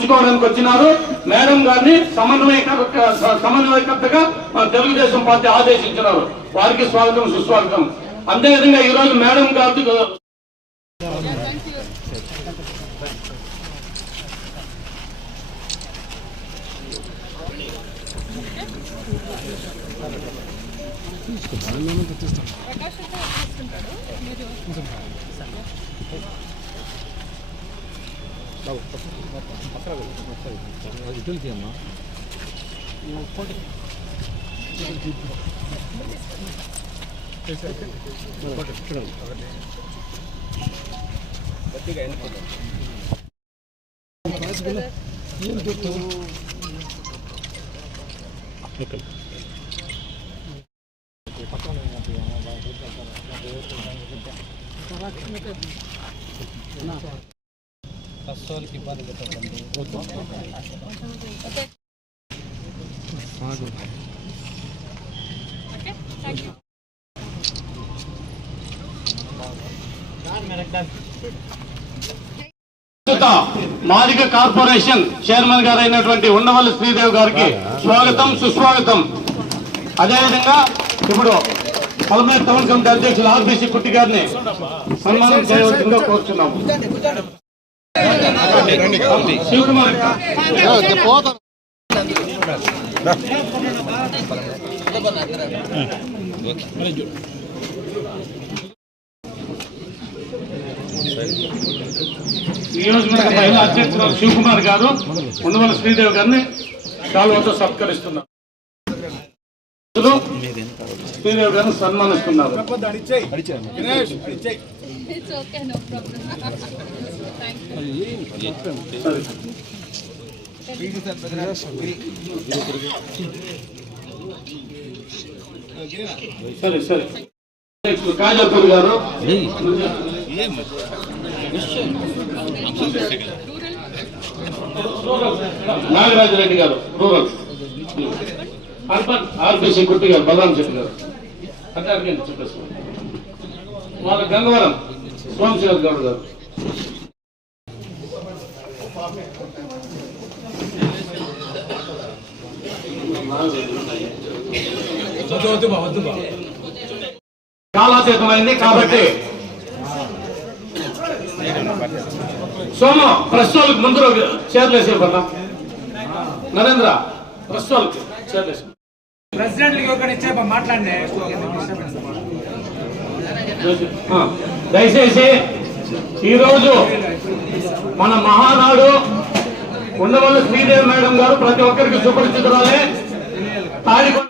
తీసుకోవడానికి వచ్చినారు. మేడం గారిని సమన్వయ సమన్వయకర్తగా మన తెలుగుదేశం పార్టీ ఆదేశించినారు. వారికి స్వాగతం సుస్వాగతం. అదేవిధంగా ఈ రోజు మేడం ఇబ్బంది పెట్టకండి. మాదిగ కార్పొరేషన్ చైర్మన్ గారు అయినటువంటి ఉండవల్లి శ్రీదేవి గారికి స్వాగతం సుస్వాగతం. అదేవిధంగా ఇప్పుడు పలమేరు టౌన్ కమిటీ అధ్యక్షులు ఆర్బీసీ కుట్టి గారిని సన్మానం చేయవలసిందిగా కోరుతున్నాము శివకుమార్ నియోజకవర్గ మహిళా అధ్యక్షులు శివకుమార్ గారు ఉండవల్లి శ్రీదేవి గారిని కాలువతో సత్కరిస్తున్నారు. శ్రీదేవి గారిని సన్మానిస్తున్నారు. సరే. సరే కాజాపూర్ గారు నాగరాజు రెడ్డి గారు రూరల్. అర్బన్ ఆర్బీసీ కుట్టి గారు బలరాం చెట్టు గారు. అంటే అడిగండి చెప్పేసి వాళ్ళ గంగవరం సోమశేఖర్ గౌడ్ గారు. కాలాతీతమైంది కాబట్టి. సోమ ప్రశ్నలకు ముందు చేర్లేసే పన్నా నరేంద్ర ప్రశ్నలకు ప్రెసిడెంట్ మాట్లాడినే. ఆ, దయచేసి ఈరోజు మన మహానాడు ఉండవల్లి శ్రీదేవి మేడం గారు ప్రతి ఒక్కరికి సుపరిచితురాలే. తాడికొండ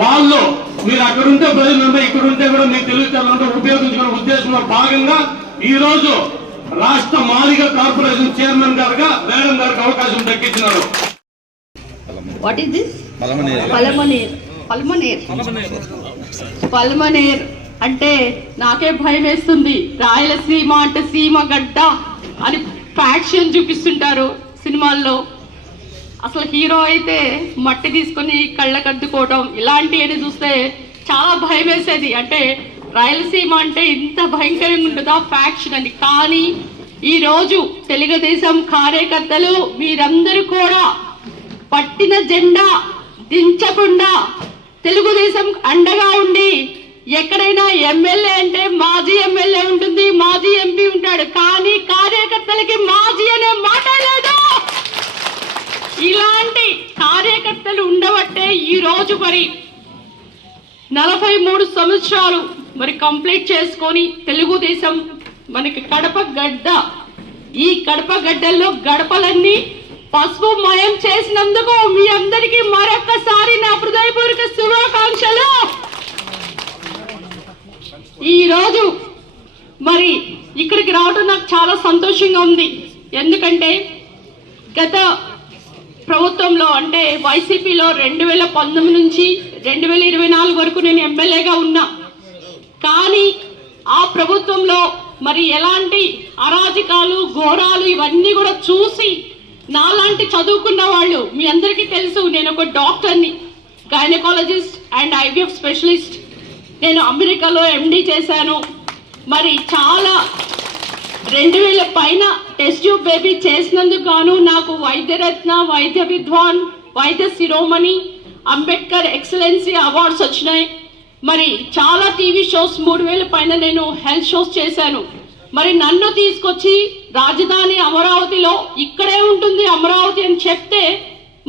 వాళ్ళు మీరు అక్కడ ఉంటే ప్రజలు ఇక్కడ ఉంటే కూడా మీ తెలివితేటలు ఉపయోగించుకునే ఉద్దేశంలో భాగంగా ఈ రోజు రాష్ట్ర మాలిక కార్పొరేషన్ చైర్మన్ గారుగా మేడం గారికి అవకాశం దక్కించినారు. What is this? Palamaner. Palamaner. Palamaner. అంటే నాకే భయం వేస్తుంది. రాయలసీమ అంటే సీమ గడ్డ అని ఫ్యాక్షన్ చూపిస్తుంటారు సినిమాల్లో. అసలు హీరో అయితే మట్టి తీసుకొని కళ్ళకు అద్దుకోవడం ఇలాంటివన్నీ చూస్తే చాలా భయం వేసేది. అంటే రాయలసీమ అంటే ఇంత భయంకరంగా ఉంటుందా? ఫ్యాక్షన్ అని. కానీ ఈరోజు తెలుగుదేశం కార్యకర్తలు మీరందరూ కూడా పట్టిన జెండా దించకుండా తెలుగుదేశం అండగా ఉండి ఎక్కడైనా ఎమ్మెల్యే అంటే మాజీ ఎమ్మెల్యే ఉంటుంది మాజీ ఎంపీ ఉంటాడు. కానీ కార్యకర్తలకి మాజీ అనే మాట లేదు ఇలాంటి కార్యకర్తలు ఉండబట్టే ఈ రోజు మరి. నలభై మూడు సంవత్సరాలు మరి కంప్లీట్ చేసుకొని తెలుగుదేశం మనకి కడప గడ్డ. ఈ కడప గడ్డల్లో గడపలన్నీ పసుపు మయం చేసినందుకు మీ అందరికీ మరొక్కసారి నా హృదయపూర్వక శుభాకాంక్షలు. ఈరోజు మరి ఇక్కడికి రావడం నాకు చాలా సంతోషంగా ఉంది. ఎందుకంటే గత ప్రభుత్వంలో అంటే వైసీపీలో రెండు వేల పంతొమ్మిది నుంచి రెండు వేల ఇరవై నాలుగు వరకు నేను ఎమ్మెల్యేగా ఉన్నా. కానీ ఆ ప్రభుత్వంలో మరి ఎలాంటి అరాజకాలు ఘోరాలు ఇవన్నీ కూడా చూసి నాలాంటి చదువుకున్న వాళ్ళు మీ అందరికీ తెలుసు నేను ఒక డాక్టర్ని గైనకాలజిస్ట్ అండ్ ఐవీఎఫ్ స్పెషలిస్ట్. నేను అమెరికాలో ఎండి చేశాను. మరి చాలా రెండు వేల పైన టెస్ట్ ట్యూబ్ బేబీ చేసినందుకు గాను నాకు వైద్యరత్న వైద్య విద్వాన్ వైద్య శిరోమణి అంబేద్కర్ ఎక్సలెన్సీ అవార్డ్స్ వచ్చినాయి. మరి చాలా టీవీ షోస్ మూడు వేల పైన నేను హెల్త్ షోస్ చేశాను. మరి నన్ను తీసుకొచ్చి రాజధాని అమరావతిలో ఇక్కడే ఉంటుంది అమరావతి అని చెప్తే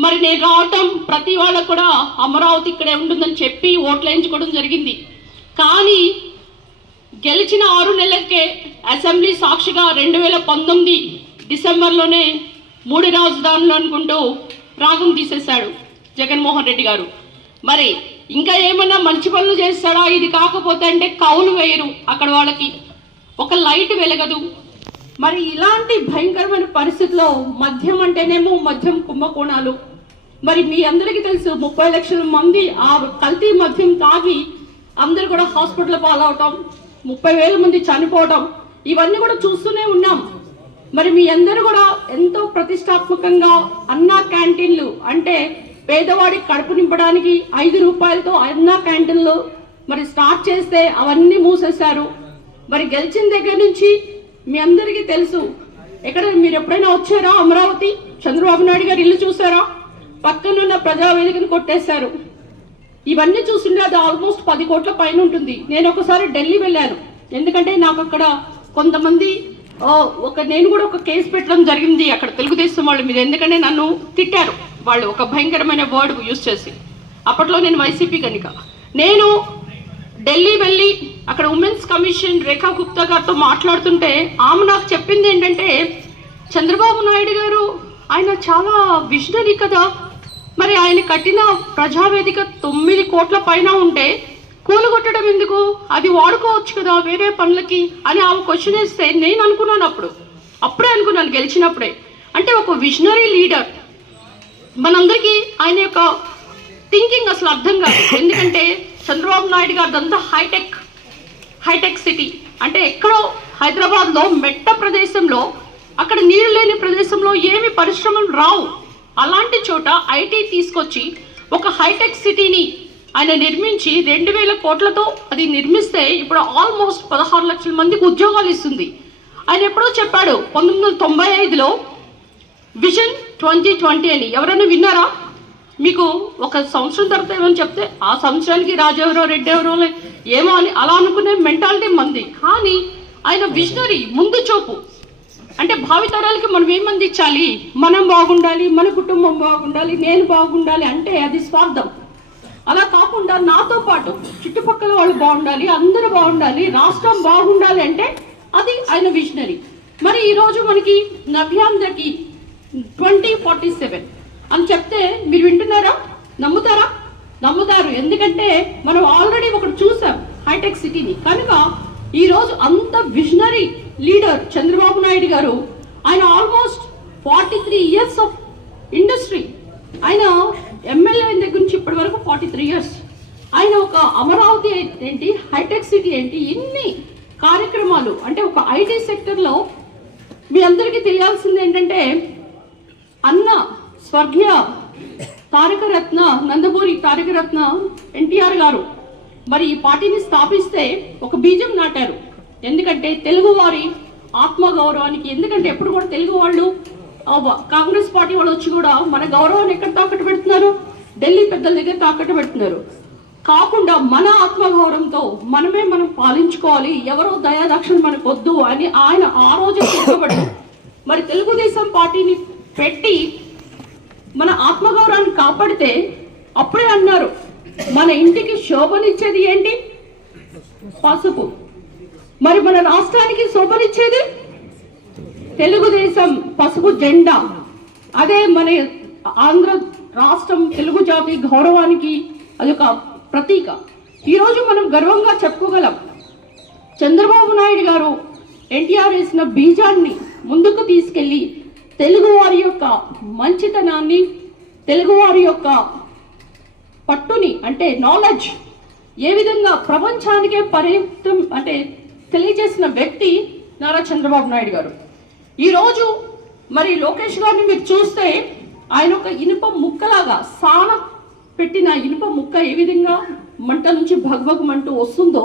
మరి నేను రావటం ప్రతి వాళ్ళకు కూడా అమరావతి ఇక్కడే ఉంటుందని చెప్పి ఓట్లు వేయించుకోవడం జరిగింది. కానీ గెలిచిన ఆరు నెలలకే అసెంబ్లీ సాక్షిగా రెండు వేల పంతొమ్మిది డిసెంబర్లోనే మూడు రాజధానులు అనుకుంటూ రాగం తీసేశాడు జగన్మోహన్ రెడ్డి గారు. మరి ఇంకా ఏమన్నా మంచి పనులు చేస్తాడా? ఇది కాకపోతే అంటే కౌలు వేయరు అక్కడ వాళ్ళకి. ఒక లైట్ వెలగదు. మరి ఇలాంటి భయంకరమైన పరిస్థితిలో మద్యం అంటేనేమో మద్యం కుంభకోణాలు. మరి మీ అందరికీ తెలుసు ముప్పై లక్షల మంది ఆ కల్తీ మద్యం తాగి అందరు కూడా హాస్పిటల్ పాలవటం. ముప్పై వేల మంది చనిపోవడం ఇవన్నీ కూడా చూస్తూనే ఉన్నాం. మరి మీ అందరూ కూడా ఎంతో ప్రతిష్టాత్మకంగా అన్నా క్యాంటీన్లు అంటే పేదవాడి కడుపు నింపడానికి ఐదు రూపాయలతో అన్నా క్యాంటీన్లు మరి స్టార్ట్ చేస్తే అవన్నీ మూసేశారు. మరి గెలిచిన దగ్గర నుంచి మీ అందరికీ తెలుసు. ఎక్కడ మీరు ఎప్పుడైనా వచ్చారా అమరావతి? చంద్రబాబు నాయుడు గారు ఇల్లు చూసారా? పక్కనున్న ప్రజావేదికను కొట్టేశారు. ఇవన్నీ చూస్తుంటే అది ఆల్మోస్ట్ పది కోట్ల పైన ఉంటుంది. నేను ఒకసారి ఢిల్లీ వెళ్ళాను. ఎందుకంటే నాకు అక్కడ కొంతమంది ఒక నేను కూడా ఒక కేసు పెట్టడం జరిగింది అక్కడ తెలుగుదేశం వాళ్ళ మీద. ఎందుకంటే నన్ను తిట్టారు. వాళ్ళు ఒక భయంకరమైన వర్డ్ యూజ్ చేసి. అప్పట్లో నేను వైసీపీ కనుక నేను ఢిల్లీ వెళ్ళి అక్కడ ఉమెన్స్ కమిషన్ రేఖా గుప్తా గారితో మాట్లాడుతుంటే ఆమె నాకు చెప్పింది ఏంటంటే చంద్రబాబు నాయుడు గారు ఆయన చాలా విజనరీ కదా. మరి ఆయన కట్టిన ప్రజావేదిక తొమ్మిది కోట్ల పైన ఉంటే కూలగొట్టడం ఎందుకు? అది వాడుకోవచ్చు కదా వేరే పనులకి అని ఆమె క్వశ్చన్ వేస్తే నేను అనుకున్నాను అప్పుడు. అప్పుడే అనుకున్నాను గెలిచినప్పుడే. అంటే ఒక విజనరీ లీడర్ మనందరికీ ఆయన యొక్క థింకింగ్ అసలు అర్థం కాదు. ఎందుకంటే చంద్రబాబు నాయుడు గారిదంతా హైటెక్ హైటెక్ సిటీ అంటే ఎక్కడో హైదరాబాద్లో మెట్ట ప్రదేశంలో అక్కడ నీరు లేని ప్రదేశంలో ఏమి పరిశ్రమలు రావు. అలాంటి చోట ఐటీ తీసుకొచ్చి ఒక హైటెక్ సిటీని ఆయన నిర్మించి రెండు వేల కోట్లతో అది నిర్మిస్తే ఇప్పుడు ఆల్మోస్ట్ పదహారు లక్షల మందికి ఉద్యోగాలు ఇస్తుంది. ఆయన ఎప్పుడో చెప్పాడు పంతొమ్మిది వందల తొంభై ఐదులో విజన్ ట్వంటీ ట్వంటీ అని. ఎవరైనా విన్నారా? మీకు ఒక సంవత్సరం తర్వాత ఏమని చెప్తే ఆ సంవత్సరానికి రాజెవరో రెడ్డి ఎవరో ఏమో అని అలా అనుకునే మెంటాలిటీ మంది. కానీ ఆయన విజనరీ ముందు చూపు అంటే భావితరాలకి మనం ఏమంది ఇచ్చాలి మనం బాగుండాలి మన కుటుంబం బాగుండాలి నేను బాగుండాలి అంటే అది స్వార్థం. అలా కాకుండా నాతో పాటు చుట్టుపక్కల వాళ్ళు బాగుండాలి అందరూ బాగుండాలి రాష్ట్రం బాగుండాలి అంటే అది ఆయన విజనరీ. మరి ఈరోజు మనకి నవ్యాంధ్రకి ట్వంటీ ఫార్టీ సెవెన్ అని చెప్తే మీరు వింటున్నారా? నమ్ముతారా? నమ్ముతారు. ఎందుకంటే మనం ఆల్రెడీ ఒకటి చూసాం హైటెక్ సిటీని. కనుక ఈరోజు అంత విజనరీ లీడర్ చంద్రబాబు నాయుడు గారు ఆయన almost forty three years of industry. ఆయన ఎమ్మెల్యే దగ్గర నుంచి ఇప్పటి వరకు ఫార్టీ త్రీ ఇయర్స్. ఆయన ఒక అమరావతి ఏంటి హైటెక్ సిటీ ఏంటి ఇన్ని కార్యక్రమాలు అంటే ఒక ఐటీ సెక్టర్లో మీ అందరికీ తెలియాల్సింది ఏంటంటే అన్న స్వర్గీయ తారకరత్న నందమూరి తారకరత్న ఎన్టీఆర్ గారు. మరి ఈ పార్టీని స్థాపిస్తే ఒక బీజం నాటారు. ఎందుకంటే తెలుగు వారి ఆత్మగౌరవానికి ఎందుకంటే ఎప్పుడు కూడా తెలుగు వాళ్ళు కాంగ్రెస్ పార్టీ వాళ్ళు వచ్చి కూడా మన గౌరవాన్ని ఎక్కడ తాకట్టు పెడుతున్నారు? ఢిల్లీ పెద్దల దగ్గర తాకట్టు పెడుతున్నారు. కాకుండా మన ఆత్మగౌరవంతో మనమే మనం పాలించుకోవాలి. ఎవరో దయాదక్షిణ మనకు వద్దు అని ఆయన ఆ రోజు తిరగబడి మరి తెలుగుదేశం పార్టీని పెట్టి మన ఆత్మగౌరవాన్ని కాపాడితే అప్పుడే అన్నారు మన ఇంటికి శోభనిచ్చేది ఏంటి? పసుపు. మరి మన రాష్ట్రానికి శోభనిచ్చేది తెలుగుదేశం పసుపు జెండా. అదే మన ఆంధ్ర రాష్ట్రం తెలుగు జాతి గౌరవానికి అదొక ప్రతీక. ఈరోజు మనం గర్వంగా చెప్పుకోగలం. చంద్రబాబు నాయుడు గారు ఎన్టీఆర్ వేసిన బీజాన్ని ముందుకు తీసుకెళ్ళి తెలుగువారి యొక్క మంచితనాన్ని తెలుగువారి యొక్క పట్టుని అంటే నాలెడ్జ్ ఏ విధంగా ప్రపంచానికే పరిమితం అంటే తెలియజేసిన వ్యక్తి నారా చంద్రబాబు నాయుడు గారు. ఈరోజు మరి లోకేష్ గారిని మీరు చూస్తే ఆయన ఒక ఇనుప ముక్కలాగా సాన పెట్టిన ఇనుప ముక్క ఏ విధంగా మంట నుంచి భగభగమంటూ వస్తుందో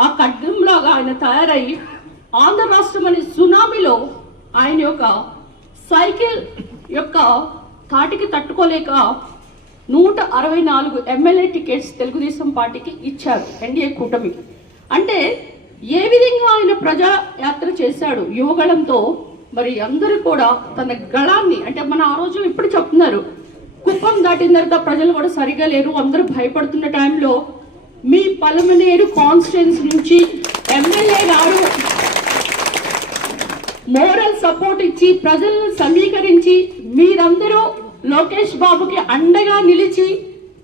ఆ ఖడ్గంలాగా ఆయన తయారై ఆంధ్ర రాష్ట్రం అనే సునామీలో ఆయన యొక్క సైకిల్ యొక్క తాటికి తట్టుకోలేక నూట అరవై నాలుగు ఎమ్మెల్యే టికెట్స్ తెలుగుదేశం పార్టీకి ఇచ్చారు ఎన్డీఏ కూటమికి అంటే ఏ విధంగా ఆయన ప్రజా యాత్ర చేశాడు? యువగళంతో మరి అందరూ కూడా తన గళాన్ని అంటే మన ఆ రోజు ఇప్పుడు చెప్తున్నారు కుప్పం దాటిన తర్వాత ప్రజలు కూడా సరిగా లేరు అందరూ భయపడుతున్న టైంలో మీ పలమనేరు కాన్స్టిట్యున్స్ నుంచి ఎమ్మెల్యే గారు మోరల్ సపోర్ట్ ఇచ్చి ప్రజలను సమీకరించి మీరందరూ లోకేష్ బాబుకి అండగా నిలిచి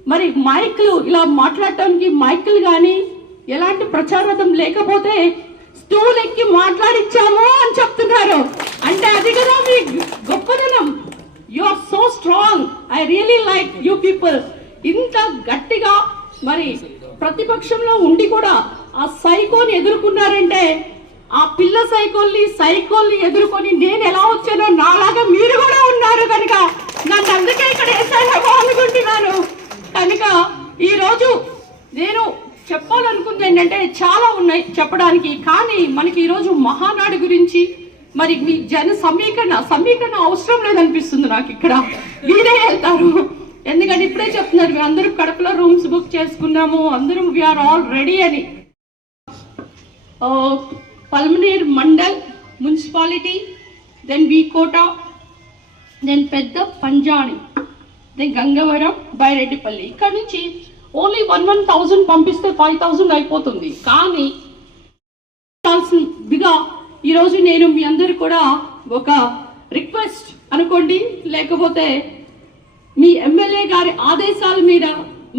మరి మైక్లు ఇలా మాట్లాడటానికి మైక్లు కానీ ఎలాంటి ప్రచారం లేకపోతే స్టూల్ ఎక్కి మాట్లాడించాము అని చెప్తున్నారు. అంటే అది కదా మీ గొప్పదనం. You are so strong I really like you people ఇంత గట్టిగా మరి ప్రతిపక్షంలో ఉండి కూడా ఆ సైకోని ఎదుర్కొన్నారంటే ఆ పిల్ల సైకోల్ని సైకోల్ని ఎదుర్కొని నేను ఎలా వచ్చానో నాలాగా మీరు కూడా ఉన్నారు కనుక. నన్ను అందుకే ఇక్కడ వేసానేమో అనుకుంటున్నాను. కనుక ఈరోజు నేను చెప్పాలనుకుంది ఏంటంటే చాలా ఉన్నాయి చెప్పడానికి కానీ మనకి ఈరోజు మహానాడు గురించి మరి మీ జన సమీకరణ సమీకరణ అవసరం లేదనిపిస్తుంది నాకు ఇక్కడ. వీరే వెళ్తారు. ఎందుకంటే ఇప్పుడే చెప్తున్నారు "మేము అందరూ కడపలో రూమ్స్ బుక్ చేసుకున్నాము అందరం వీఆర్ ఆల్ రెడీ అని. Palmaner mandal municipality then V Kota then Pedda Panjani then Gangavaram Baireddipalli. ఇక్కడ నుంచి ఓన్లీ వన్ వన్ థౌజండ్ పంపిస్తే ఫైవ్ థౌజండ్ అయిపోతుంది. కానీ కావాల్సిందిగా ఈరోజు నేను మీ అందరు కూడా ఒక రిక్వెస్ట్ అనుకోండి లేకపోతే మీ ఎమ్మెల్యే గారి ఆదేశాల మీద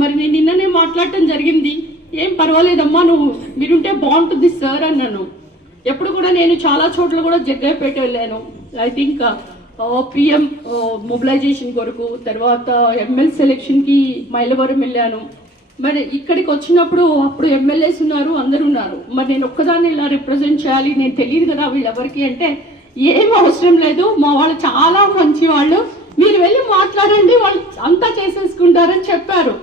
మరి నేను నిన్ననే మాట్లాడటం జరిగింది. ఏం పర్వాలేదమ్మా నువ్వు మీరుంటే బాగుంటుంది సార్ అన్నాను. ఎప్పుడు కూడా నేను చాలా చోట్ల కూడా జగ్గైపేట వెళ్ళాను. ఐ థింక్ పిఎం మొబిలైజేషన్ కొరకు తర్వాత ఎమ్మెల్ సెలెక్షన్కి మైలవరం వెళ్ళాను. మరి ఇక్కడికి వచ్చినప్పుడు అప్పుడు ఎమ్మెల్యేస్ ఉన్నారు అందరూ ఉన్నారు. మరి నేను ఒక్కదాన్ని ఇలా రిప్రజెంట్ చేయాలి నేను తెలియదు కదా వీళ్ళెవరికి అంటే ఏం అవసరం లేదు మా వాళ్ళు చాలా మంచి వాళ్ళు. మీరు వెళ్ళి మాట్లాడండి వాళ్ళు అంతా చేసేసుకుంటారని చెప్పారు.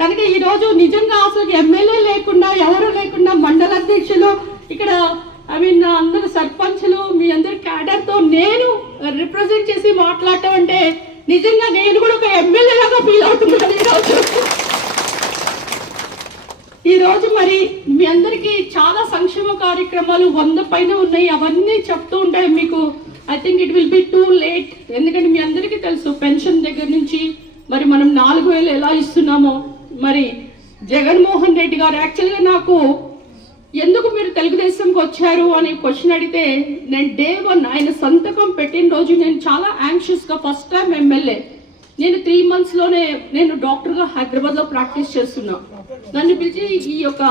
కనుక ఈరోజు నిజంగా అసలు ఎమ్మెల్యే లేకుండా ఎవరు లేకుండా మండల అధ్యక్షులు ఇక్కడ ఐ మీన్ అందరు సర్పంచ్లు మీ అందరు క్యాడర్తో నేను రిప్రజెంట్ చేసి మాట్లాడటం అంటే నిజంగా నేను కూడా ఒక ఎమ్మెల్యే లాగా ఫీల్ అవుతున్నాను ఈరోజు. ఈరోజు మరి మీ అందరికీ చాలా సంక్షేమ కార్యక్రమాలు వంద పైన ఉన్నాయి. అవన్నీ చెప్తూ ఉంటాయి మీకు I think it will be too late ఎందుకంటే మీ అందరికీ తెలుసు పెన్షన్ దగ్గర నుంచి మరి మనం నాలుగు వేలు ఎలా ఇస్తున్నామో. మరి జగన్మోహన్ రెడ్డి గారు యాక్చువల్గా నాకు ఎందుకు మీరు తెలుగుదేశంకి వచ్చారు అని క్వశ్చన్ అడిగితే నేను డే వన్ ఆయన సంతకం పెట్టిన రోజు నేను చాలా యాంగ్షియస్గా ఫస్ట్ టైం ఎమ్మెల్యే నేను త్రీ మంత్స్లోనే నేను డాక్టర్గా హైదరాబాద్లో ప్రాక్టీస్ చేస్తున్నా. నన్ను పిలిచి ఈ యొక్క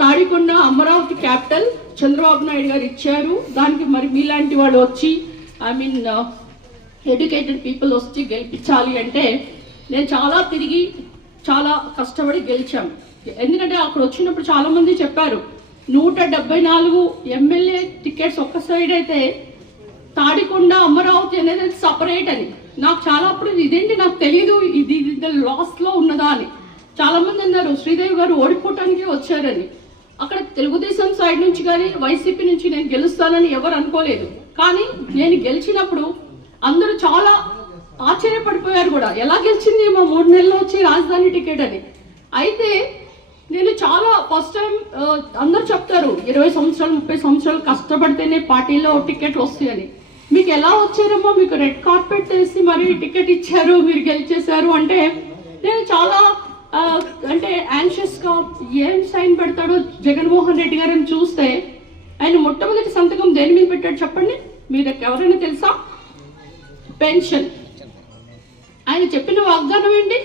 తాడికొండ అమరావతి క్యాపిటల్ చంద్రబాబు నాయుడు గారు ఇచ్చారు. దానికి మరి మీలాంటి వాళ్ళు వచ్చి ఐ మీన్ ఎడ్యుకేటెడ్ పీపుల్ వచ్చి గెలిపించాలి అంటే నేను చాలా తిరిగి చాలా కష్టపడి గెలిచాం. ఎందుకంటే అక్కడ వచ్చినప్పుడు చాలా మంది చెప్పారు నూట డెబ్బై నాలుగు ఎమ్మెల్యే టికెట్స్ ఒక్క సైడ్ అయితే తాడికొండ అమరావతి అనేది సపరేట్ అని. నాకు చాలా అప్పుడు ఇదేంటి నాకు తెలియదు ఇది లాస్ట్లో లో ఉన్నదా అని. చాలా మంది అన్నారు శ్రీదేవి గారు ఓడిపోవటానికి వచ్చారని. అక్కడ తెలుగుదేశం సైడ్ నుంచి కానీ వైసీపీ నుంచి నేను గెలుస్తానని ఎవరు అనుకోలేదు. కానీ నేను గెలిచినప్పుడు అందరూ చాలా ఆశ్చర్యపడిపోయారు కూడా. ఎలా గెలిచింది మా మూడు నెలలు వచ్చి రాజధాని టికెట్ అని. అయితే నేను చాలా ఫస్ట్ టైం అందరు చెప్తారు ఇరవై సంవత్సరాలు ముప్పై సంవత్సరాలు కష్టపడితేనే పార్టీలో టికెట్ వస్తాయని. మీకు ఎలా వచ్చారమ్మో? మీకు రెడ్ కార్పెట్ వేసి మరి టికెట్ ఇచ్చారు మీరు గెలిచేశారు అంటే నేను చాలా అంటే గా ఏం సైన్ పెడతాడో జగన్మోహన్ రెడ్డి గారిని చూస్తే ఆయన మొట్టమొదటి సంతకం దేని మీద పెట్టాడు చెప్పండి? మీరు ఎవరైనా తెలుసా? పెన్షన్. ఆయన చెప్పిన వాగ్దానం ఏంటి?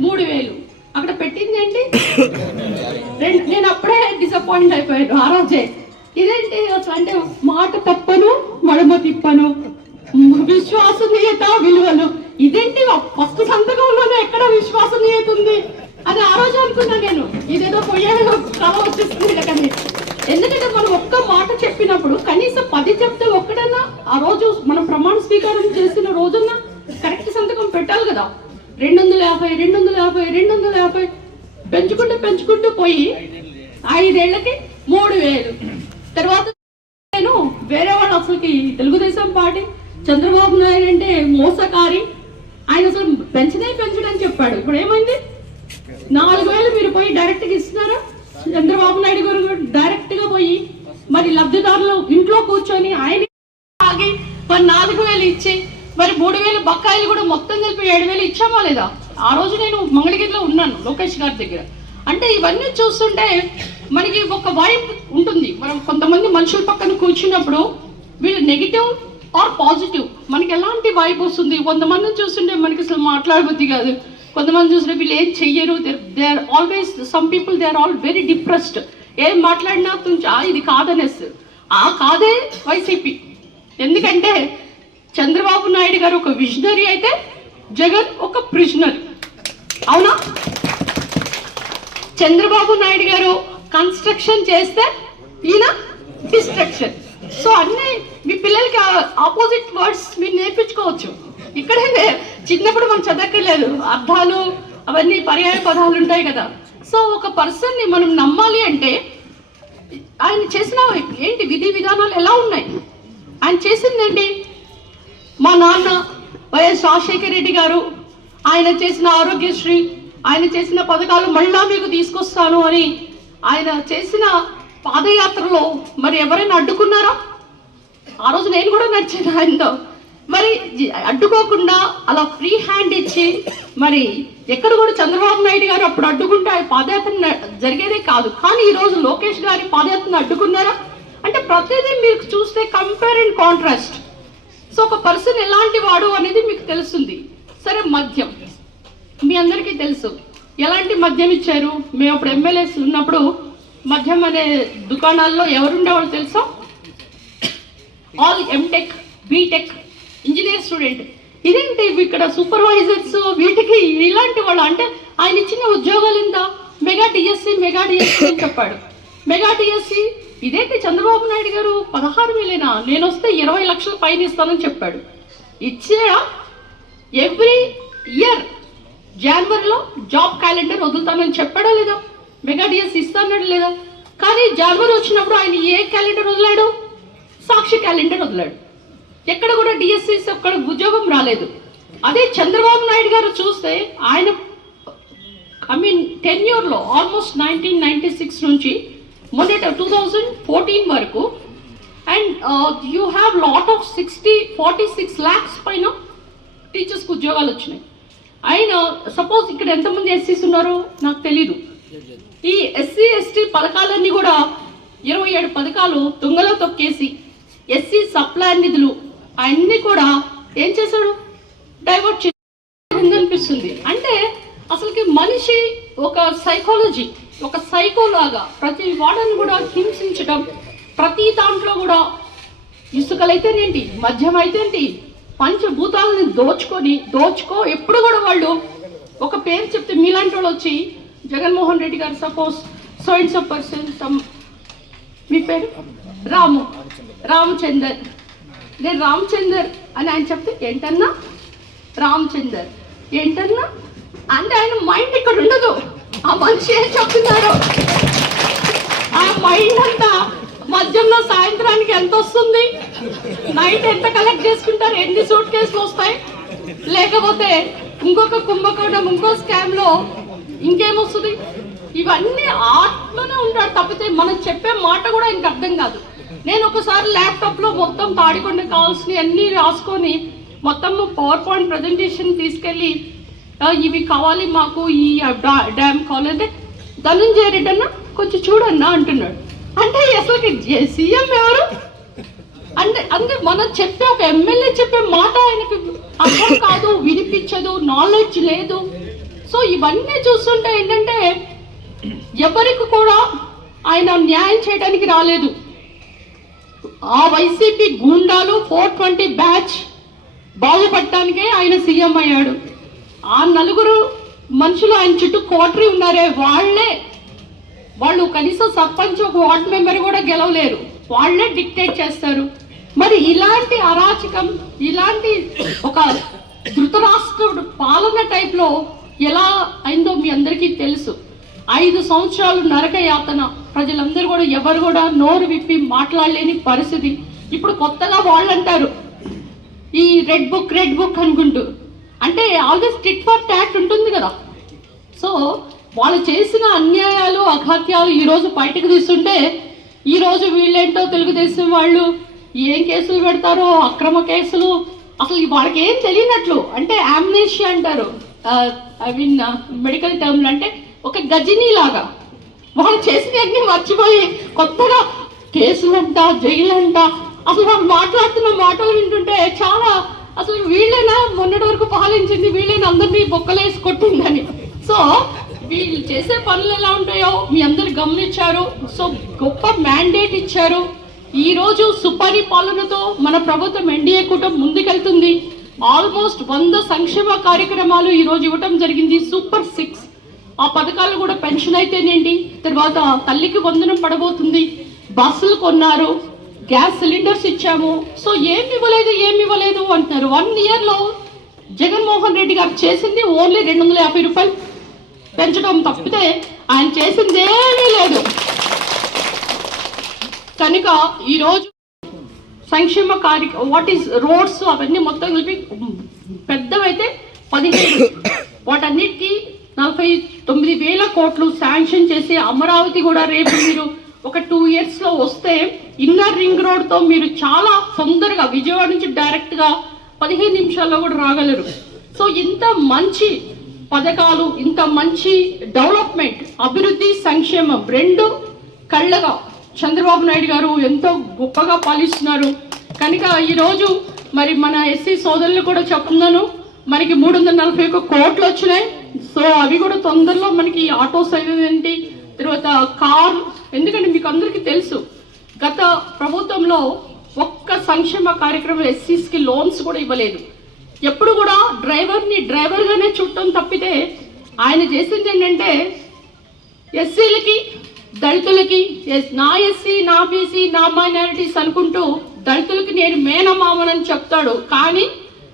మూడు వేలు. అక్కడ పెట్టింది ఏంటి? నేను అప్పుడే డిసప్పాయింట్ అయిపోయాను ఆ రోజే ఇదేంటి అంటే మాట తప్పను మడమ తిప్పను. విశ్వాసనీయత విలువలు. ఇదేంటి? ఫస్ట్ సంతకంలోనే ఎక్కడ విశ్వాసనీయత ఉంది? అని ఆ రోజు అనుకున్నా నేను. ఇదేదో పొయ్యేదో కళ వచ్చేస్తుంది కానీ ఎందుకంటే మనం ఒక్క మాట చెప్పినప్పుడు కనీసం పది చెప్తే ఒక్కడన్నా ఆ రోజు మనం ప్రమాణ స్వీకారం చేసిన రోజున కరెక్ట్ సంతకం పెట్టాలి కదా. రెండు వందల యాభై రెండు వందల యాభై రెండు వందల యాభై. పెంచుకుంటూ పెంచుకుంటూ పోయి ఐదేళ్ళకి మూడు వేలు. తర్వాత నేను వేరే వాళ్ళు అసలుకి తెలుగుదేశం పార్టీ చంద్రబాబు నాయుడు అంటే మోసకారి. ఆయన అసలు పెంచనే పెంచడని చెప్పాడు. ఇప్పుడు ఏమైంది? నాలుగు వేలు మీరు పోయి డైరెక్ట్గా ఇస్తున్నారా? చంద్రబాబు నాయుడు గారు డైరెక్ట్గా పోయి మరి లబ్ధిదారులు ఇంట్లో కూర్చొని ఆయన ఆగి మరి నాలుగు వేలు ఇచ్చి మరి మూడు వేలు బకాయిలు కూడా మొత్తం కలిపి ఏడు వేలు ఇచ్చామా లేదా? ఆ రోజు నేను మంగళగిరిలో ఉన్నాను లోకేష్ గారి దగ్గర. అంటే ఇవన్నీ చూస్తుంటే మనకి ఒక వైబ్ ఉంటుంది. మనం కొంతమంది మనుషుల పక్కన కూర్చున్నప్పుడు వీళ్ళు నెగిటివ్ ఆర్ పాజిటివ్ మనకి ఎలాంటి వైబ్ వస్తుంది? కొంతమందిని చూస్తుంటే మనకి అసలు మాట్లాడబుద్ధి కాదు. కొంతమంది చూస్తుంటే వీళ్ళు ఏం చెయ్యరు? They are always some people they are all very depressed ఏం మాట్లాడినా తుంచా ఇది కాదనేస్తారు ఆ కాదే వైసీపీ ఎందుకంటే చంద్రబాబు నాయుడు గారు ఒక విజనరీ అయితే జగన్ ఒక ప్రిజనర్ అవునా? చంద్రబాబు నాయుడు గారు కన్స్ట్రక్షన్ చేస్తే ఈయన డిస్ట్రక్షన్ సో అన్ని మీ పిల్లలకి ఆపోజిట్ వర్డ్స్ మీరు నేర్పించుకోవచ్చు. ఇక్కడే చిన్నప్పుడు మనం చదవక్కర్లేదు. అర్థాలు అవన్నీ పర్యాయ పదాలు ఉంటాయి కదా. సో ఒక పర్సన్ని మనం నమ్మాలి అంటే ఆయన చేసిన ఏంటి విధి విధానాలు ఎలా ఉన్నాయి? ఆయన చేసిందేంటి మా నాన్న వైఎస్ రాజశేఖర రెడ్డి గారు ఆయన చేసిన ఆరోగ్యశ్రీ ఆయన చేసిన పథకాలు మళ్ళా మీకు తీసుకొస్తాను అని ఆయన చేసిన పాదయాత్రలో మరి ఎవరైనా అడ్డుకున్నారా? ఆ రోజు నేను కూడా నచ్చాను ఆయనతో. మరి అడ్డుకోకుండా అలా ఫ్రీ హ్యాండ్ ఇచ్చి మరి ఎక్కడ కూడా చంద్రబాబు నాయుడు గారు అప్పుడు అడ్డుకుంటే ఆ పాదయాత్ర జరిగేదే కాదు. కానీ ఈరోజు లోకేష్ గారి పాదయాత్రను అడ్డుకున్నారా? అంటే ప్రతిదీ మీరు చూస్తే కంపేర్ అండ్ కాంట్రాస్ట్ సో ఒక పర్సన్ ఎలాంటి వాడు అనేది మీకు తెలుస్తుంది. సరే మద్యం. మీ అందరికీ తెలుసు. ఎలాంటి మద్యం ఇచ్చారు? మేము అప్పుడు ఎమ్మెల్యేస్ ఉన్నప్పుడు మద్యం అనే దుకాణాల్లో ఎవరుండేవాళ్ళు తెలుసా? All MTech BTech engineer student ఇదేంటి ఇక్కడ సూపర్వైజర్స్ వీటికి ఇలాంటి వాళ్ళు? అంటే ఆయన ఇచ్చిన ఉద్యోగాలు ఎంత? మెగా డిఎస్సి మెగా డిఎస్సి అని చెప్పాడు. మెగా డిఎస్సి ఇదేంటి చంద్రబాబు నాయుడు గారు? పదహారు వేలేనా? నేను వస్తే ఇరవై లక్షల పైన ఇస్తానని చెప్పాడు. ఇచ్చాడా ఎవ్రీ ఇయర్ జనవరిలో జాబ్ క్యాలెండర్ వదులుతానని చెప్పాడా లేదా? మెగా డిఎస్ ఇస్తానడు లేదా? కానీ జనవరి వచ్చినప్పుడు ఆయన ఏ క్యాలెండర్ వదిలాడు? సాక్షి క్యాలెండర్ వదిలాడు. ఎక్కడ కూడా డిఎస్సిస్ ఒక్కడ ఉద్యోగం రాలేదు. అదే చంద్రబాబు నాయుడు గారు చూస్తే ఆయన ఐ మీన్ టెన్ ఇయర్లో ఆల్మోస్ట్ నైన్టీన్ నైన్టీ సిక్స్ నుంచి మొన్న టూ థౌజండ్ ఫోర్టీన్ వరకు. And you have lot of sixty forty six lakhs పైన టీచర్స్కి ఉద్యోగాలు వచ్చినాయి. ఆయన సపోజ్ ఇక్కడ ఎంతమంది ఎస్సీస్ ఉన్నారో నాకు తెలీదు. ఈ ఎస్సీ ఎస్టీ పథకాలన్నీ కూడా ఇరవై ఏడు పథకాలు దొంగలో తొక్కేసి ఎస్సీ సప్లై నిధులు అన్నీ కూడా ఏం చేశాడు? డైవర్ట్ చేసి ఉందనిపిస్తుంది. అంటే అసలుకి మనిషి ఒక సైకాలజీ ఒక సైకో లాగా ప్రతి వాడని కూడా హింసించడం ప్రతి దాంట్లో కూడా ఇసుకలైతేనేంటి మద్యం అయితేంటి పంచభూతాలని దోచుకొని దోచుకో ఎప్పుడు కూడా వాళ్ళు ఒక పేరు చెప్తే మీలాంటి వాళ్ళు వచ్చి Jaganmohan Reddy garu suppose so and so person some మీ పేరు? రాము. రామచందర్. నేను రామచందర్ అని ఆయన చెప్తే ఏంటన్నా? రామచందర్. ఏంటన్నా? అంటే ఆయన మైండ్ ఇక్కడ ఉండదు. ఆ మనిషి ఏం చెప్తున్నారు ఆ మైండ్ అంతా మధ్యంలో సాయంత్రానికి ఎంత వస్తుంది? నైట్ ఎంత కలెక్ట్ చేసుకుంటారు? ఎన్ని సూట్ కేసులు వస్తాయి? లేకపోతే ఇంకొక కుంభకోణం ఇంకో స్కామ్లో ఇంకేమొస్తుంది? ఇవన్నీ ఆర్ట్లోనే ఉంటాడు తప్పితే మనం చెప్పే మాట కూడా ఇంక అర్థం కాదు. నేను ఒకసారి ల్యాప్టాప్లో మొత్తం తాడికొండ కావాల్సినవి అన్ని రాసుకొని మొత్తం పవర్ పాయింట్ ప్రజెంటేషన్ తీసుకెళ్ళి ఇవి కావాలి మాకు ఈ డ్యామ్ కావాలి. అంటే ధనుంజయ రెడ్డి అన్న కొంచెం చూడన్నా అంటున్నాడు. అంటే అసలు సీఎం ఎవరు? అంటే అంటే మనం చెప్పే ఒక ఎమ్మెల్యే చెప్పే మాట ఆయనకి అర్థం కాదు వినిపించదు నాలెడ్జ్ లేదు. సో ఇవన్నీ చూస్తుంటే ఏంటంటే ఎవరికి కూడా ఆయన న్యాయం చేయడానికి రాలేదు. ఆ వైసీపీ గూండాలు ఫోర్ ట్వంటీ బ్యాచ్ బాగుపడటానికే ఆయన సీఎం అయ్యాడు. ఆ నలుగురు మనుషులు ఆయన చుట్టూ కోటరీ ఉన్నారే వాళ్ళే వాళ్ళు కనీసం సర్పంచ్ ఒక వార్డ్ మెంబర్ కూడా గెలవలేరు. వాళ్ళే డిక్టేట్ చేస్తారు. మరి ఇలాంటి అరాచకం ఇలాంటి ఒక ధృతరాష్ట్రుడు పాలన టైప్లో ఎలా అయిందో మీ అందరికీ తెలుసు. ఐదు సంవత్సరాలు నరక యాతన. ప్రజలందరూ కూడా ఎవరు కూడా నోరు విప్పి మాట్లాడలేని పరిస్థితి. ఇప్పుడు కొత్తగా వాళ్ళు అంటారు ఈ రెడ్ బుక్ రెడ్ బుక్ అనుకుంటూ. అంటే ఆల్వేస్ టిట్ ఫర్ ట్యాక్ట్ ఉంటుంది కదా. సో వాళ్ళు చేసిన అన్యాయాలు అఘాత్యాలు ఈరోజు బయటకు తీస్తుంటే ఈరోజు వీళ్ళేంటో తెలుగుదేశం వాళ్ళు ఏం కేసులు పెడతారో అక్రమ కేసులు అసలు వాళ్ళకి ఏం తెలియనట్లు. అంటే ఆమ్నేషియా అంటారు. ఐ మీన్ మెడికల్ టర్మ్లు అంటే ఒక గజినీ లాగా వాళ్ళు చేసినవన్నీ మర్చిపోయి కొత్తగా కేసులంట జైలంట అసలు వాళ్ళు మాట్లాడుతున్న మాటలు వింటుంటే చాలా అసలు వీళ్ళైనా మొన్నటి వరకు పాలించింది వీళ్ళైనా అందరినీ బొక్కలేసి కొట్టిందని. సో వీళ్ళు చేసే పనులు ఎలా ఉంటాయో మీ అందరు గమనించారు. సో గొప్ప మ్యాండేట్ ఇచ్చారు. ఈరోజు రోజు సుపరిపాలనతో మన ప్రభుత్వం ఎన్డీఏ కూటమి ముందుకెళ్తుంది. ఆల్మోస్ట్ వంద సంక్షేమ కార్యక్రమాలు ఈరోజు ఇవ్వటం జరిగింది. సూపర్ సిక్స్ ఆ పథకాలు కూడా పెన్షన్ అయితేనేంటి? తర్వాత తల్లికి వందనం పడబోతుంది. బస్సులు కొన్నారు. గ్యాస్ సిలిండర్స్ ఇచ్చాము. సో ఏమి ఇవ్వలేదు ఏమి ఇవ్వలేదు అంటున్నారు. వన్ ఇయర్లో జగన్మోహన్ రెడ్డి గారు చేసింది ఓన్లీ రెండు వందల యాభై రూపాయలు. పెంచడం తప్పితే ఆయన చేసిందేమీ లేదు. కనుక ఈరోజు సంక్షేమ కార్య వాట్ ఈస్ రోడ్స్ అవన్నీ మొత్తం కలిపి పెద్దవైతే పదిహేను. వాటన్నిటికీ నలభై తొమ్మిది వేల కోట్లు శాంక్షన్ చేసి అమరావతి కూడా రేపు మీరు ఒక టూ ఇయర్స్లో వస్తే ఇన్నర్ రింగ్ రోడ్తో మీరు చాలా తొందరగా విజయవాడ నుంచి డైరెక్ట్గా పదిహేను నిమిషాల్లో కూడా రాగలరు. సో ఇంత మంచి పథకాలు ఇంత మంచి డెవలప్మెంట్ అభివృద్ధి సంక్షేమం రెండు కళ్ళగా చంద్రబాబు నాయుడు గారు ఎంతో గొప్పగా పాలిస్తున్నారు. కనుక ఈరోజు మరి మన ఎస్సీ సోదరులు కూడా చెప్తున్నాను మనకి మూడు వందల నలభై ఒక్క కోట్లు వచ్చినాయి. సో అవి కూడా తొందరలో మనకి ఆటోస్ ఏంటి తర్వాత కార్ ఎందుకంటే మీకు అందరికీ తెలుసు గత ప్రభుత్వంలో ఒక్క సంక్షేమ కార్యక్రమం ఎస్సీస్కి లోన్స్ కూడా ఇవ్వలేదు. ఎప్పుడు కూడా డ్రైవర్ని డ్రైవర్గానే చూడటం తప్పితే ఆయన చేసింది ఏంటంటే ఎస్సీలకి దళితులకి ఎస్- నా ఎస్సీ నా బీసీ నా మైనారిటీస్ అనుకుంటూ దళితులకి నేను మేనమామనని చెప్తాడు. కానీ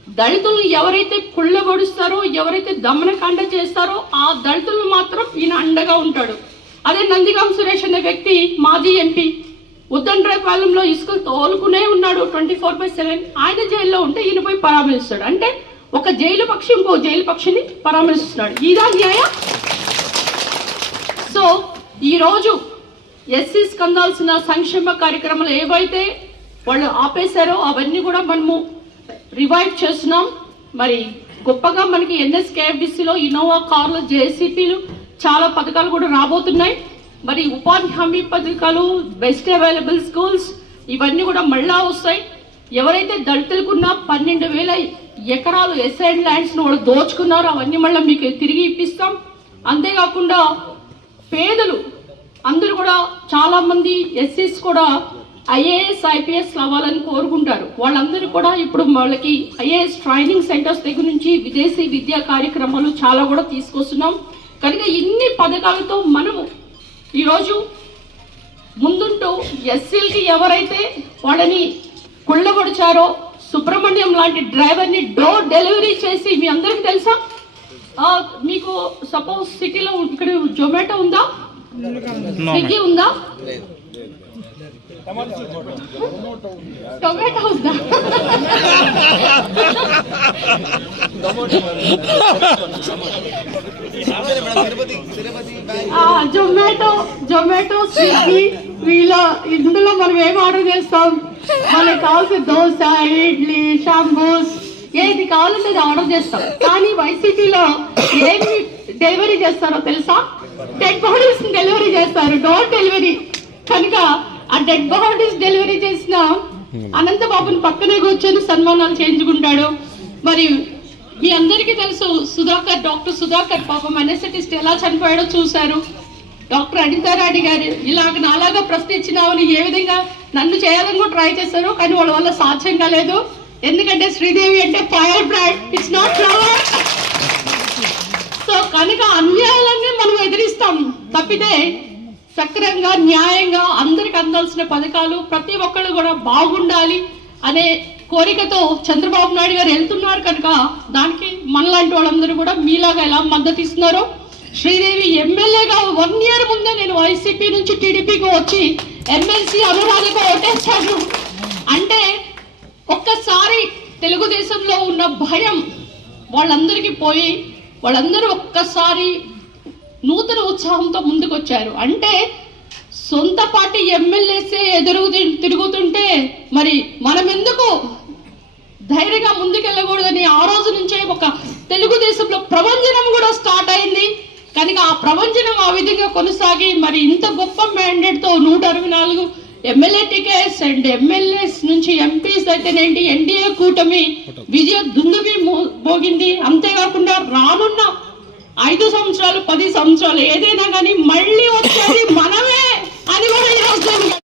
దళితులను ఎవరైతే కుళ్ళబడుస్తారో ఎవరైతే దమనకాండ చేస్తారో ఆ దళితులను మాత్రం ఈయన అండగా ఉంటాడు. అదే నందిగాం సురేష్ అనే వ్యక్తి మాజీ ఎంపీ ఉద్దండ్రేపాలెంలో ఇసుకలు తోలుకునే ఉన్నాడు ట్వంటీ ఫోర్ బై సెవెన్. ఆయన జైల్లో ఉంటే ఈయన పోయి పరామర్శిస్తాడు. అంటే ఒక జైలు పక్షి ఇంకో జైలు పక్షిని పరామర్శిస్తున్నాడు. ఇదా న్యాయం? సో ఈరోజు ఎస్సీస్ కందాల్సిన సంక్షేమ కార్యక్రమాలు ఏవైతే వాళ్ళు ఆపేశారో అవన్నీ కూడా మనము రివైవ్ చేస్తున్నాం. మరి గొప్పగా మనకి ఎన్ఎస్కేఎఫ్డిసిలో ఇన్నోవా కార్లు జేసీపీలు చాలా పథకాలు కూడా రాబోతున్నాయి. మరి ఉపాధి హామీ పథకాలు బెస్ట్ అవైలబుల్ స్కూల్స్ ఇవన్నీ కూడా మళ్ళా వస్తాయి. ఎవరైతే దళితులకున్న పన్నెండు వేల ఎకరాలు ఎస్ఐడ్ ల్యాండ్స్ వాళ్ళు దోచుకున్నారో అవన్నీ మళ్ళీ మీకు తిరిగి ఇప్పిస్తాం. అంతేకాకుండా పేదలు అందరూ కూడా చాలా మంది ఎస్సీస్ కూడా ఐఏఎస్ ఐపీఎస్ అవ్వాలని కోరుకుంటారు. వాళ్ళందరూ కూడా ఇప్పుడు వాళ్ళకి ఐఏఎస్ ట్రైనింగ్ సెంటర్స్ దగ్గర నుంచి విదేశీ విద్యా కార్యక్రమాలు చాలా కూడా తీసుకొస్తున్నాం. కనుక ఇన్ని పథకాలతో మనము ఈరోజు ముందుంటూ ఎస్సీలకి ఎవరైతే వాళ్ళని కుళ్ళబొడిచారో సుబ్రహ్మణ్యం లాంటి డ్రైవర్ని డోర్ డెలివరీ చేసి మీ అందరికీ తెలుసా? మీకు సపోజ్ సిటీలో ఇక్కడ జొమాటో ఉందా? స్విగ్గీ ఉందా? టొమాటో ఉందా? జొమాటో జొమాటో స్విగ్గీ వీళ్ళ ఇందులో మనం ఏం ఆర్డర్ చేస్తాం? మనకి కావాల్సిన దోశ ఇడ్లీ షాంబూస్ ఏది కావాలంటే అది ఆర్డర్ చేస్తాం. కానీ వైసీపీలో ఏమి డెలివరీ చేస్తారో తెలుసా? డెడ్ బాడీస్ డెలివరీ చేస్తారు డోర్ డెలివరీ కనుక ఆ డెడ్ బాడీస్ డెలివరీ చేసిన అనంతబాబుని పక్కనే కూర్చొని సన్మానాలు చేయించుకుంటాడు. మరి మీ అందరికీ తెలుసు సుధాకర్ డాక్టర్ సుధాకర్ పాపం అనెస్థెటిస్ట్ ఎలా చనిపోయాడో చూశారు. డాక్టర్ అనితారాణి గారు ఇలాగ నాలాగా ప్రశ్నించినామని ఏ విధంగా నన్ను చేయాలని కూడా ట్రై చేశారు కానీ వాళ్ళ వల్ల సాధ్యం కాలేదు. ఎందుకంటే శ్రీదేవి అంటే fire brand it's not flower so కనుక అన్యాయాలన్నీ మనం ఎదిరిస్తాం. తప్పితే సక్రంగా న్యాయంగా అందరికి అందాల్సిన పథకాలు ప్రతి ఒక్కళ్ళు కూడా బాగుండాలి అనే కోరికతో చంద్రబాబు నాయుడు గారు వెళ్తున్నారు కనుక దానికి మనలాంటి వాళ్ళందరూ కూడా మీలాగా ఎలా మద్దతు ఇస్తున్నారో శ్రీదేవి ఎమ్మెల్యేగా వన్ ఇయర్ ముందే నేను వైసీపీ నుంచి టీడీపీకి వచ్చి ఎమ్మెల్సీ అనురాధకు ఓటేస్తాను అంటే ఒక్కసారి తెలుగుదేశంలో ఉన్న భయం వాళ్ళందరికీ పోయి వాళ్ళందరూ ఒక్కసారి నూతన ఉత్సాహంతో ముందుకొచ్చారు. అంటే సొంత పార్టీ ఎమ్మెల్యేసే ఎదురు తిరుగుతుంటే మరి మనం ఎందుకు ధైర్యంగా ముందుకెళ్ళకూడదని ఆ రోజు నుంచే ఒక తెలుగుదేశంలో ప్రభంజనం కూడా స్టార్ట్ అయింది. కనుక ఆ ప్రభంజనం ఆ విధంగా కొనసాగి మరి ఇంత గొప్ప మ్యాండేట్తో నూట అరవై నాలుగు ఎమ్మెల్యే టికెట్స్ అండ్ ఎమ్మెల్యేస్ నుంచి ఎంపీస్ అయితేనేంటి ఎన్డీఏ కూటమి విజయ దుందుబి మోగింది. అంతేకాకుండా రానున్న ఐదు సంవత్సరాలు పది సంవత్సరాలు ఏదైనా కానీ మళ్ళీ వచ్చేది మనమే. అని కూడా ఈరోజు